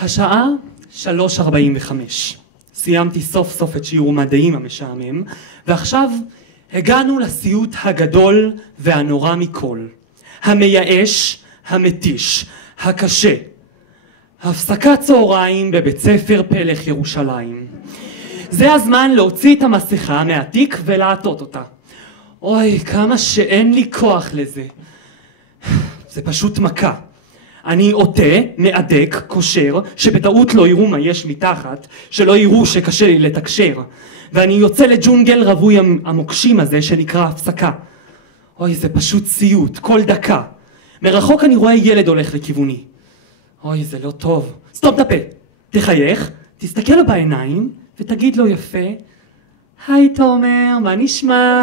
השעה 3:45. סיימתי סוף סוף את שיעור מדעים המשעמם, ועכשיו הגענו לסיוט הגדול והנורא מכל. המייאש, המתיש, הקשה. הפסקת צהריים בבית ספר פלך ירושלים. זה הזמן להוציא את המסכה מהתיק ולעטות אותה. אוי, כמה שאין לי כוח לזה. זה פשוט מכה. אני עוטה, מעדק, קושר, שבטעות לא יראו מה יש מתחת, שלא יראו שקשה לי לתקשר. ואני יוצא לג'ונגל רווי המוקשים הזה שנקרא הפסקה. אוי, זה פשוט סיוט, כל דקה. מרחוק אני רואה ילד הולך לכיווני. אוי, זה לא טוב. סתום את הפה, תחייך, תסתכל לו בעיניים ותגיד לו יפה, היי תומר, מה נשמע?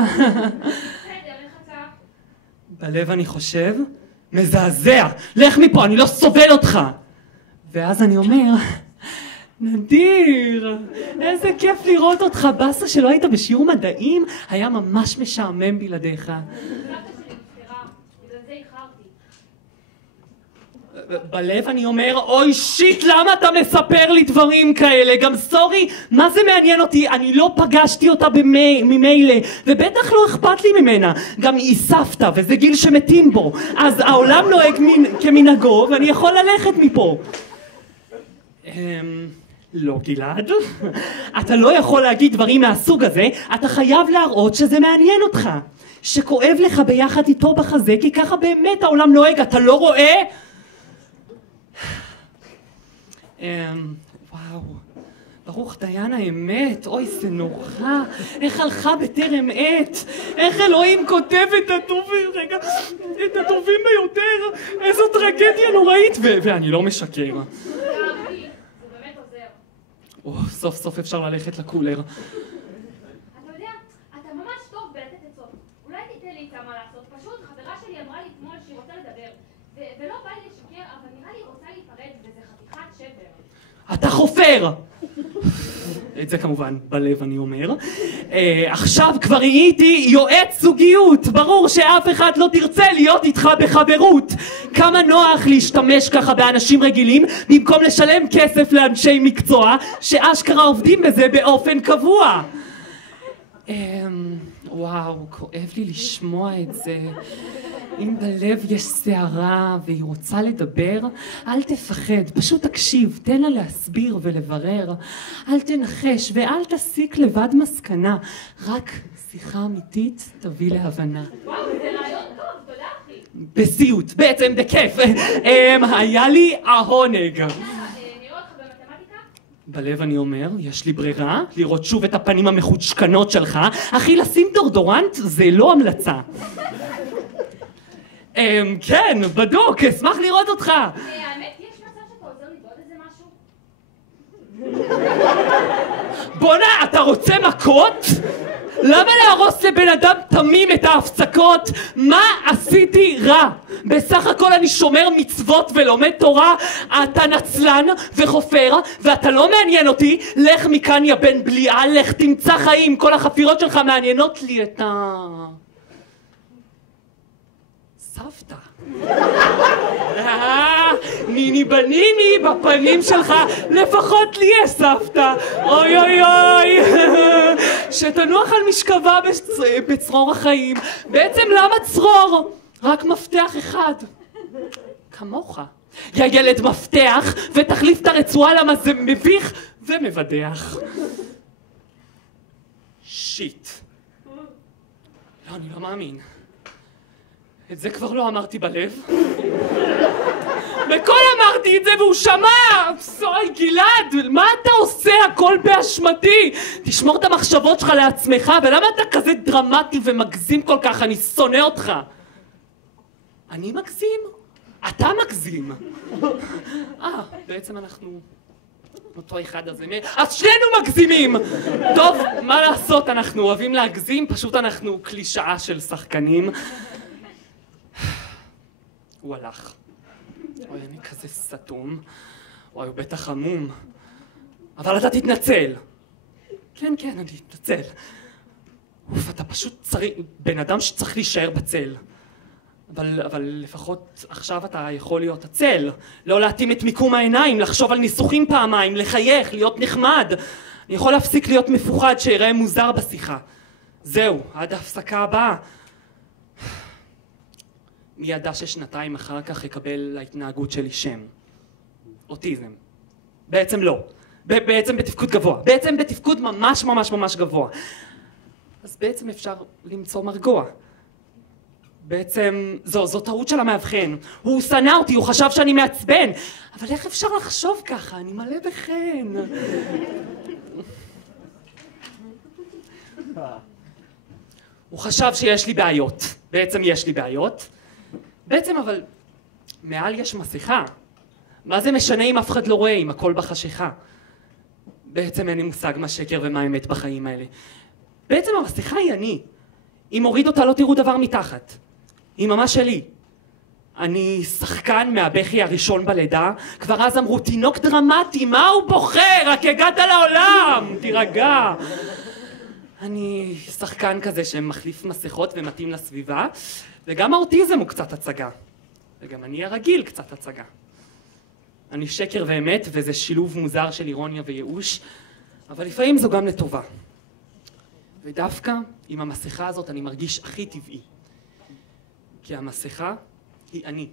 בלב אני חושב, מזעזע, לך מפה, אני לא סובל אותך. ואז אני אומר, נדיר, איזה כיף לראות אותך, בסה שלא היית בשיעור מדעים, היה ממש משעמם בלעדיך. בלב אני אומר, אוי שיט, למה אתה מספר לי דברים כאלה? גם סורי, מה זה מעניין אותי? אני לא פגשתי אותה ממילא, ובטח לא אכפת לי ממנה. גם היא סבתא, וזה גיל שמתים בו. אז העולם נוהג כמנהגו, ואני יכול ללכת מפה. לא גלעד, אתה לא יכול להגיד דברים מהסוג הזה, אתה חייב להראות שזה מעניין אותך. שכואב לך ביחד איתו בחזה, כי ככה באמת העולם נוהג, אתה לא רואה? וואו, ברוך דיין האמת, אוי זה נורא, איך הלכה בטרם עת, איך אלוהים כותב את הטובים ביותר, איזו טרגדיה נוראית, ואני לא משקר. זה באמת עוזר. סוף סוף אפשר ללכת לקולר. אתה יודע, אתה ממש טוב בלתת עצות, אולי תיתן לי איתה מה לעשות, פשוט חברה שלי אמרה לי אתמול שהיא רוצה לדבר, ולא בא לי לשקר, אבל נראה לי רוצה להיפרד, וזה חתיכת שבר. אתה חופר! את זה כמובן בלב אני אומר. עכשיו כבר הייתי יועץ זוגיות, ברור שאף אחד לא תרצה להיות איתך בחברות. כמה נוח להשתמש ככה באנשים רגילים במקום לשלם כסף לאנשי מקצוע שאשכרה עובדים בזה באופן קבוע. וואו, כואב לי לשמוע את זה. אם בלב יש שערה והיא רוצה לדבר, אל תפחד, פשוט תקשיב, תן לה להסביר ולברר. אל תנחש ואל תסיק לבד מסקנה, רק שיחה אמיתית תביא להבנה. וואו, זה רעיון טוב, תודה אחי. בסיוט, בעצם בכיף. היה לי העונג. נראה אותך במתמטיקה? בלב אני אומר, יש לי ברירה, לראות שוב את הפנים המחוצ'קנות שלך. אחי, לשים דורדורנט זה לא המלצה. כן, בדוק, אשמח לראות אותך. האמת, יש מצב שאתה עוזר לי בעוד איזה משהו? בונה, אתה רוצה מכות? למה להרוס לבן אדם תמים את ההפסקות? מה עשיתי רע? בסך הכל אני שומר מצוות ולומד תורה. אתה נצלן וחופר ואתה לא מעניין אותי. לך מכאן יא בן בליעה, לך תמצא חיים. כל החפירות שלך מעניינות לי את סבתא. ניני בניני בפנים שלך, לפחות לי יש סבתא. אוי אוי אוי, שתנוח על משכבה בצרור החיים. בעצם למה צרור? רק מפתח אחד, כמוך. יא ילד, מפתח ותחליף את הרצועה, למה זה מביך ומבדח. שיט, לא, אני לא מאמין. את זה כבר לא אמרתי בלב. בכל אמרתי את זה והוא שמע. אוי גלעד, מה אתה עושה? הכל באשמתי. תשמור את המחשבות שלך לעצמך, ולמה אתה כזה דרמטי ומגזים כל כך? אני שונא אותך. אני מגזים? אתה מגזים. בעצם אנחנו אותו אחד הזה. אז שנינו מגזימים. טוב, מה לעשות, אנחנו אוהבים להגזים, פשוט אנחנו קלישאה של שחקנים. הוא הלך. אוי, אני כזה סתום. אוי, הוא בטח עמום. אבל אתה תתנצל. כן, כן, אני אתנצל. אתה פשוט בן אדם שצריך להישאר בצל. אבל לפחות עכשיו אתה יכול להיות עצל, לא להתאים את מיקום העיניים, לחשוב על ניסוחים פעמיים, לחייך, להיות נחמד. אני יכול להפסיק להיות מפוחד שיראה מוזר בשיחה. זהו, עד ההפסקה הבאה. מי ידע ששנתיים אחר כך יקבל להתנהגות שלי שם? אוטיזם. בעצם לא. בעצם בתפקוד גבוה. בעצם בתפקוד ממש ממש ממש גבוה. אז בעצם אפשר למצוא מרגוע. בעצם זו טעות של המאבחן. הוא שנא אותי, הוא חשב שאני מעצבן. אבל איך אפשר לחשוב ככה? אני מלא בחן. הוא חשב שיש לי בעיות. בעצם יש לי בעיות. בעצם אבל מעל יש מסכה. מה זה משנה אם אף אחד לא רואה, אם הכל בחשיכה? בעצם אין לי מושג מה שקר ומה אמת בחיים האלה. בעצם המסכה היא אני. אם הוריד אותה לא תראו דבר מתחת. היא ממש שלי. אני שחקן מהבכי הראשון בלידה. כבר אז אמרו, תינוק דרמטי, מה הוא בוחר? רק הגעת לעולם, תירגע. אני שחקן כזה שמחליף מסכות ומתאים לסביבה, וגם האוטיזם הוא קצת הצגה. וגם אני הרגיל קצת הצגה. אני שקר ואמת, וזה שילוב מוזר של אירוניה וייאוש, אבל לפעמים זו גם לטובה. ודווקא עם המסכה הזאת אני מרגיש הכי טבעי. כי המסכה היא אני.